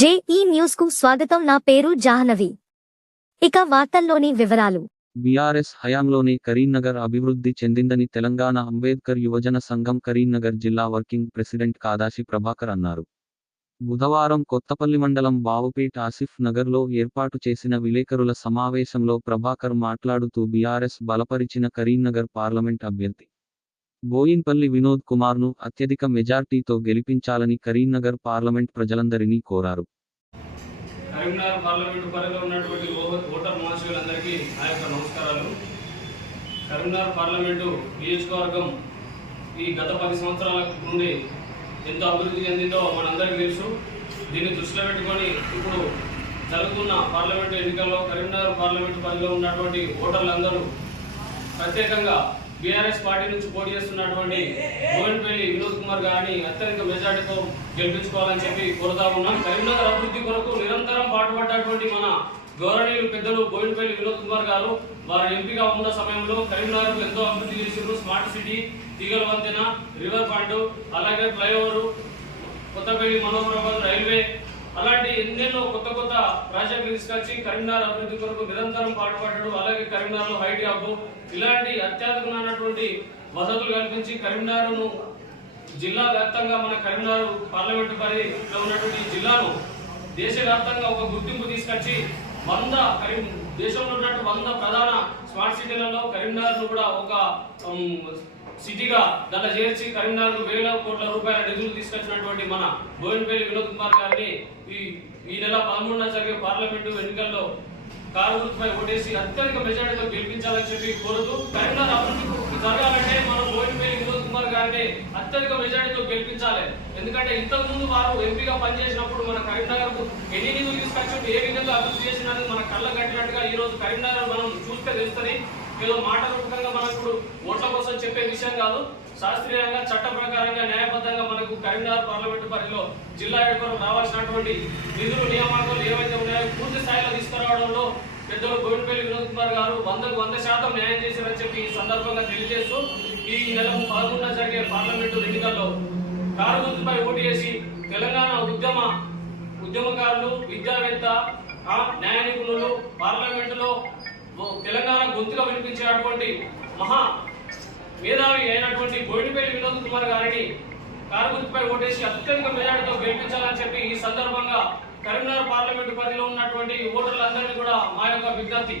JEE news కు స్వాగతం. నా పేరు జాహ్నవి. ఇక వార్తల్లోని వివరాలు. బీఆర్ఎస్ హయాంలోనే కరీంనగర్ అభివృద్ధి చెందిందని తెలంగాణ అంబేద్కర్ యువజన సంఘం కరీంనగర్ జిల్లా వర్కింగ్ ప్రెసిడెంట్ కాదాసి ప్రభాకర్ అన్నారు. బుధవారం కొత్తపల్లి మండలం బావుపేట్ ఆసిఫ్ నగర్లో ఏర్పాటు చేసిన విలేకరుల సమావేశంలో ప్రభాకర్ మాట్లాడుతూ బీఆర్ఎస్ బలపరిచిన కరీంనగర్ పార్లమెంట్ అభ్యర్థి బోయిన్పల్లి వినోద్ కుమార్ను అత్యధిక మెజార్టీతో గెలిపించాలని కరీంనగర్ పార్లమెంట్ ప్రజలందరినీ కోరారు. కరీంనగర్ పార్లమెంటు పరిధిలో ఉన్నటువంటి ఓటర్ మహాశయులందరికీ నా యొక్క నమస్కారాలు. కరీంనగర్ పార్లమెంటు నియోజకవర్గం ఈ గత 10 సంవత్సరాల నుండి ఎంతో అభివృద్ధి చెందిందో మనందరికీ తెలుసు. దీన్ని దృష్టిలో పెట్టుకొని ఇప్పుడు జరుగుతున్న పార్లమెంటు ఎన్నికల్లో కరీంనగర్ పార్లమెంటు పరిధిలో ఉన్నటువంటి ఓటర్లందరూ ప్రత్యేకంగా బీఆర్ఎస్ పార్టీ నుంచి పోటీ చేస్తున్నటువంటి బోయిన్పల్లి వినోద్ కుమార్ గారిని అత్యధిక మెజార్టీతో గెలిపించుకోవాలని చెప్పి కోరుతా ఉన్నాం. కరీంనగర్ అభివృద్ధి కొరకు నిరంతరం పాటుపడ్డటువంటి మన గౌరవనీయులు పెద్దలు బోయిన్పల్లి వినోద్ కుమార్ గారు వారు ఎంపీగా ఉన్న సమయంలో కరీంనగర్ ఎంతో అభివృద్ధి చేశారు. స్మార్ట్ సిటీ, తీగల వంతెన, రివర్ పాయింట్, అలాగే ఫ్లైఓవర్, కొత్తపల్లి మనోహరాబాద్ రైల్వే, అలాంటి ఎన్నెన్నో కొత్త కొత్త ప్రాజెక్టులు తీసుకొచ్చి కరీంనగర్ అభివృద్ధి కొరకు నిరంతరం పాటుపడ్డాడు. అలాగే కరీంనగర్లో హైటీ హబ్ ఇలాంటి అత్యాధునికమైనటువంటి వసతులు కల్పించి కరీంనగర్ను జిల్లా వ్యాప్తంగా మన కరీంనగర్ పార్లమెంటు పరిధిలో ఉన్నటువంటి జిల్లాను దేశవ్యాప్తంగా ఒక గుర్తింపు తీసుకొచ్చి దేశంలో ఉన్నటువంటి 100 ప్రధాన స్మార్ట్ సిటీలలో కరీంనగర్ను కూడా ఒక సిటీగా దాన్ని చేర్చి కరీంనగర్ వేల కోట్ల రూపాయల నిధులు తీసుకొచ్చినటువంటి మన బోయిన్పల్లి వినోద్ కుమార్ గారిని ఈ నెల 13న జరిగే పార్లమెంటు ఎన్నికల్లో కారు గుర్తుపై ఓటేసి అత్యధిక మెజార్టీతో గెలిపించాలని చెప్పి కోరుతూ కరీంనగర్ అభివృద్ధి జరగాలంటే మనం బోయిన్పల్లి వినోద్ కుమార్ గారిని అత్యధిక మెజార్టీతో గెలిపించాలి. ఎందుకంటే ఇంతకు ముందు వారు ఎంపీగా పనిచేసినప్పుడు మన కరీంనగర్ కు ఎన్ని నిధులు తీసుకొచ్చి ఏ విధంగా అభివృద్ధి చేసినది మన కళ్ళ కట్టినట్టుగా ఈ రోజు కరీంనగర్ మనం చూస్తే తెలుస్తుంది. ఏదో మాట రూపకంగా మనం ఇప్పుడు ఓట్ల కోసం చెప్పే విషయం కాదు. శాస్త్రీయంగా చట్ట ప్రకారంగా న్యాయబద్ధంగా మనకు కరీంనగర్ పార్లమెంటు పరిధిలో జిల్లా ఏర్పాటు రావాల్సినటువంటి నిధులు నియామకాలు ఏవైతే ఉన్నాయో పూర్తి స్థాయిలో తీసుకురావడంలో పెద్దలు బోయిన్పల్లి వినోద్ కుమార్ గారు 100% న్యాయం చేశారని చెప్పి ఈ సందర్భంగా తెలియజేస్తూ ఈ నెల 11న జరిగే పార్లమెంటు ఎన్నికల్లో కారు గుర్తుపై ఓటు చేసి తెలంగాణ ఉద్యమకారులు, విద్యావేత్త, న్యాయ నిపుణులు, పార్లమెంటులో తెలంగాణ గొంతుగా వినిపించేటువంటి మహా మేధావి అయినటువంటి బోయిన్పల్లి వినోద్ కుమార్ గారిని కారు గుర్తుపై ఓటేసి అత్యధిక మెజార్టీతో గెలిపించాలని చెప్పి ఈ సందర్భంగా కరీంనగర్ పార్లమెంటు పరిధిలో ఉన్నటువంటి ఓటర్లందరినీ కూడా మా యొక్క విజ్ఞప్తి.